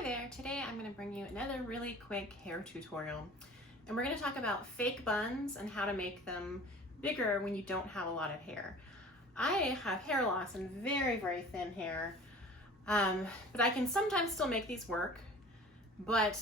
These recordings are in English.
Hi there, today I'm going to bring you another really quick hair tutorial, and we're going to talk about fake buns and how to make them bigger when you don't have a lot of hair. I have hair loss and very thin hair, but I can sometimes still make these work. But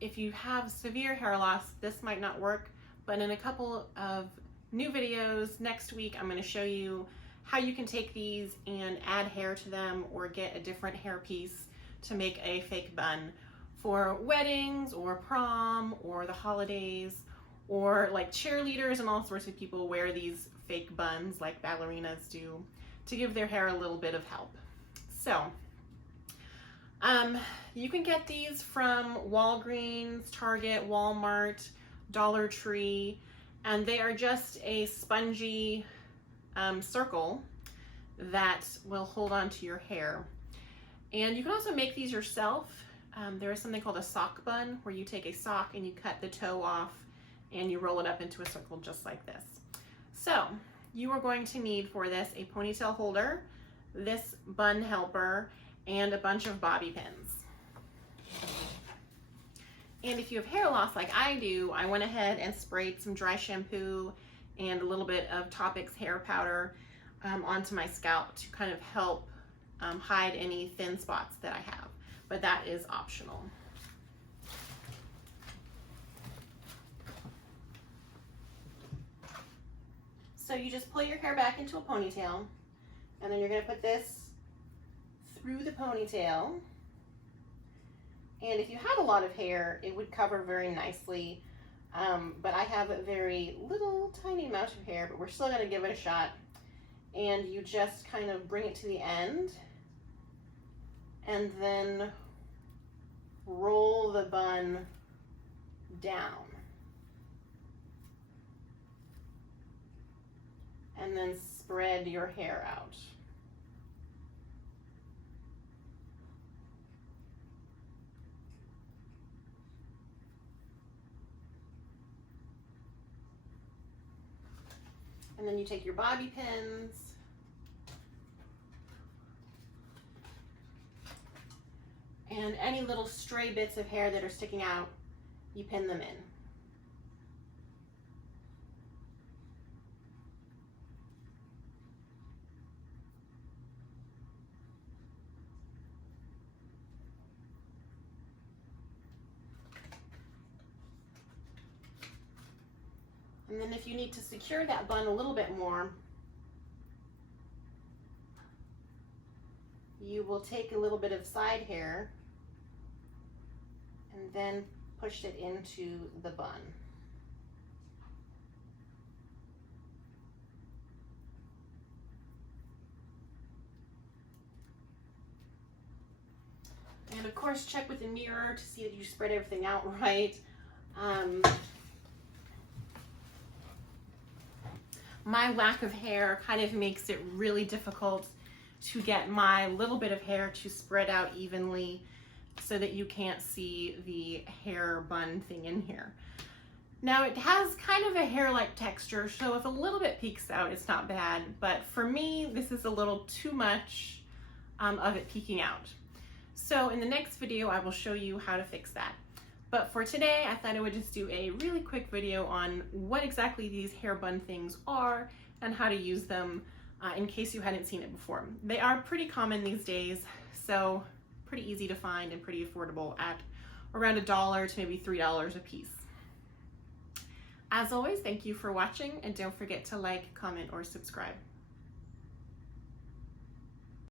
if you have severe hair loss, this might not work. But in a couple of new videos next week, I'm going to show you how you can take these and add hair to them or get a different hair piece to make a fake bun for weddings or prom or the holidays, or like cheerleaders and all sorts of people wear these fake buns like ballerinas do to give their hair a little bit of help. So you can get these from Walgreens, Target, Walmart, Dollar Tree, and they are just a spongy circle that will hold on to your hair. And you can also make these yourself. There is something called a sock bun, where you take a sock and you cut the toe off and you roll it up into a circle just like this. So you are going to need for this a ponytail holder, this bun helper, and a bunch of bobby pins. And if you have hair loss like I do, I went ahead and sprayed some dry shampoo and a little bit of Topix hair powder onto my scalp to kind of help hide any thin spots that I have, but that is optional. So you just pull your hair back into a ponytail, and then you're going to put this through the ponytail. And if you had a lot of hair, it would cover very nicely, but I have a very little tiny amount of hair, but we're still going to give it a shot. And you just kind of bring it to the end and then roll the bun down. And then spread your hair out. And then you take your bobby pins and any little stray bits of hair that are sticking out, you pin them in. And then if you need to secure that bun a little bit more, you will take a little bit of side hair and then push it into the bun. And of course, check with the mirror to see that you spread everything out right. My lack of hair kind of makes it really difficult to get my little bit of hair to spread out evenly so that you can't see the hair bun thing in here. Now it has kind of a hair-like texture, so if a little bit peeks out, it's not bad, but for me, this is a little too much of it peeking out. So in the next video, I will show you how to fix that. But for today, I thought I would just do a really quick video on what exactly these hair bun things are and how to use them in case you hadn't seen it before. They are pretty common these days, so pretty easy to find and pretty affordable at around $1 to maybe $3 a piece. As always, thank you for watching, and don't forget to like, comment, or subscribe.